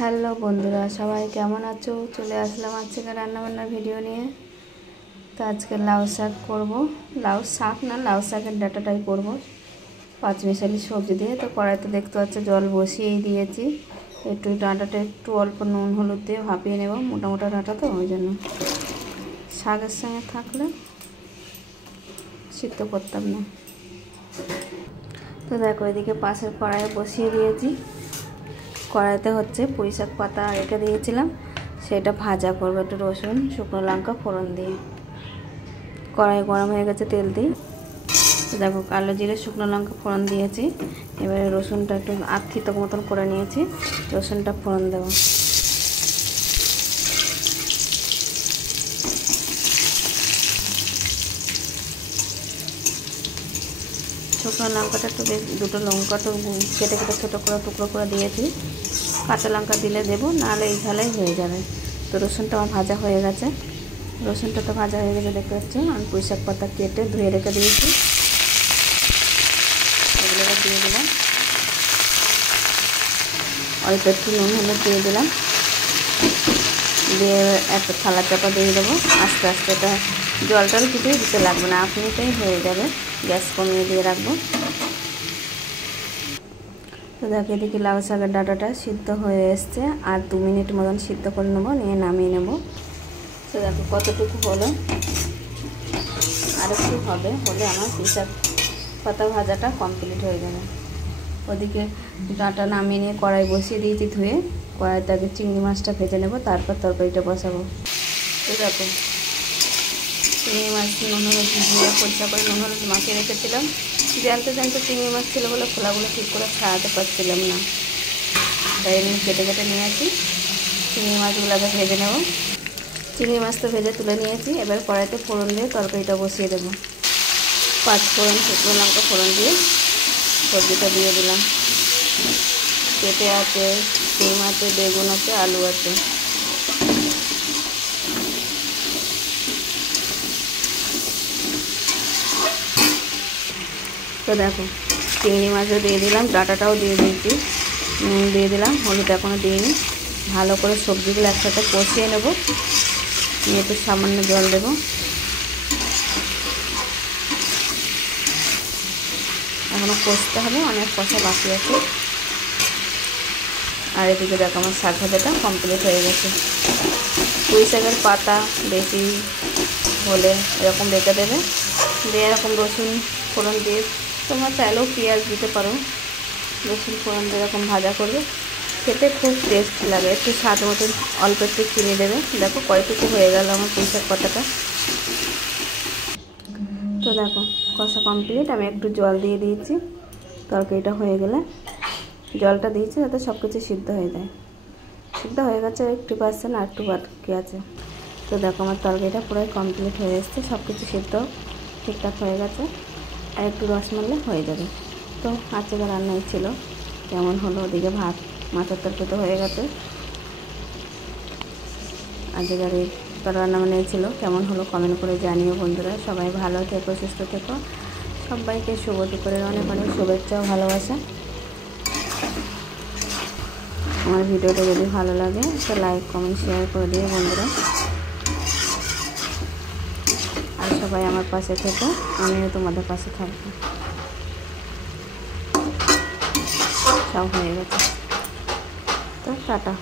Hello বন্ধুরা, সবাই কেমন আছো? চলে আসলাম আজকে রান্নাবান্নার ভিডিও নিয়ে। তো আজকে লাউ শাক করব। লাউ শাক না, লাউ শাকের ডাঁটাটাই করব পাঁচমিশালি সবজি দিয়ে। তো কড়াইতে দেখতে পাচ্ছি জল বসিয়েই দিয়েছি। একটু ডাঁটাটা একটু অল্প নুন হলুদ দিয়ে ভাপিয়ে নেব, মোটা মোটা ডাঁটা তো ওই জন্য। শাকের সঙ্গে থাকলে সিদ্ধ করতাম না। তো দেখো এদিকে পাশের কড়াইয়ে বসিয়ে দিয়েছি। কড়াইতে হচ্ছে পুঁই শাক পাতা রেখে দিয়েছিলাম, সেটা ভাজা করবো একটু রসুন শুকনো লঙ্কা ফোড়ন দিয়ে। কড়াই গরম হয়ে গেছে, তেল দিই। তো দেখো কালো জিরে শুকনো লঙ্কা ফোড়ন দিয়েছি। এবারে রসুনটা একটু আধ মতন করে নিয়েছি, রসুনটা ফোড়ন দেবো। শুকনো লঙ্কাটা একটু বেশ, দুটো লঙ্কাটা কেটে কেটে ছোটো করে টুকরো করে দিয়েছি। কাঁচা লঙ্কা দিলে দেবো, নাহলে এই ঝালেই হয়ে যাবে। তো রসুনটা আমার ভাজা হয়ে গেছে। রসুনটা তো ভাজা হয়ে গেছে দেখতে পাচ্ছ। আমি পুঁই শাক পাতা কেটে ধুয়ে রেখে দিয়েছি, এগুলো দিয়ে দিলাম। অল্প একটু নুন হলুদ দিয়ে দিলাম, দিয়ে একটা থালা চাপা দিয়ে দেবো। আস্তে আস্তে এটা জলটাল কিছুই দিতে লাগবে না, আপনিতেই হয়ে যাবে। গ্যাস কমিয়ে দিয়ে রাখবো। তো দেখো এদিকে লাউ শাকের ডাঁটাটা সিদ্ধ হয়ে এসছে, আর 2 মিনিট মতন সিদ্ধ করে নেবো, নিয়ে নামিয়ে নেব। তো দেখো কতটুকু হলো, আর একটু হবে, হলে আমার পুঁই শাক পাতা ভাজাটা কমপ্লিট হয়ে যাবে। ওদিকে ডাঁটা নামিয়ে নিয়ে কড়াই বসিয়ে দিয়েছি ধুয়ে। কড়াইতে আগে চিংড়ি মাছটা ভেজে নেব, তারপর তরকারিটা বসাবো। তো দেখো চিংড়ি মাছ নুন হলুদ দিয়ে পরিষ্কার করে নুন হলুদ মাখিয়ে রেখেছিলাম। জ্যান্ত চিংড়ি মাছ ছিল বলে খোলাগুলো ঠিক করে ছাড়াতে পারছিলাম না, তাই এমনি কেটে কেটে নিয়েছি। চিংড়ি মাছগুলোকে ভেজে নেব। চিংড়ি মাছ তো ভেজে তুলে নিয়েছি। এবার কড়াইতে ফোড়ন দিয়ে তরকারিটা বসিয়ে দেবো। 5 ফোড়ন শুকনো লঙ্কা ফোড়ন দিয়ে সবজিটা দিয়ে দিলাম। পেঁপে আছে, সিম আছে, বেগুন আছে, আলু আছে। তো দেখো চিংড়ি মাছও দিয়ে দিলাম, ডাঁটাটাও দিয়ে দিয়েছি, নুন দিয়ে দিলাম, হলুদ এখনও দিইনি। ভালো করে সবজিগুলো একসাথে কষিয়ে নেব, নিয়ে একটু সামান্য জল দেবো। এখনও কষতে হবে, অনেক কষা বাকি আছে। আর এদিকে দেখো আমার শাক ভাজাটা কমপ্লিট হয়ে গেছে। পুঁই শাকের পাতা বেশি হলে এরকম রেখে দেবে, দিয়ে এরকম রসুন ফোড়ন দিয়ে, তোমরা চাইলেও পেঁয়াজ দিতে পারো। রসুন ফোড়ন দিয়ে এরকম ভাজা করবে, খেতে খুব টেস্ট লাগে। একটু স্বাদ মতন অল্প একটু চিনি দেবে। দেখো কয়টুকু হয়ে গেল আমার পুঁই শাক পাতাটা। তো দেখো কষা কমপ্লিট। আমি একটু জল দিয়ে দিয়েছি, তরকারিটা হয়ে গেলে জলটা দিয়েছি যাতে সব কিছু সিদ্ধ হয়ে যায়। সিদ্ধ হয়ে গেছে 80%, আর একটু বাকি আছে। তো দেখো আমার তরকারিটা পুরোই কমপ্লিট হয়ে এসছে, সব কিছু সিদ্ধ ঠিকঠাক হয়ে গেছে। আর একটু রস মারলে হয়ে যাবে। তো আজকে রান্নাই ছিল, কেমন হলো। ওদিকে ভাত মাছের তরকারি হয়ে গেছে। আজকের এই রান্না বান্নাই ছিল, কেমন হলো কমেন্ট করে জানিও বন্ধুরা। সবাই ভালো থেকো, সুস্থ থেকো। সবাইকে শুভ দুপুরের অনেক অনেক শুভেচ্ছা ও ভালোবাসা। আমার ভিডিওটা যদি ভালো লাগে তো লাইক কমেন্ট শেয়ার করে দিও বন্ধুরা। আর সবাই আমার পাশে থেকো, আমিও তোমাদের পাশে থাকবো। সব হয়ে গেছে, তো টাটা।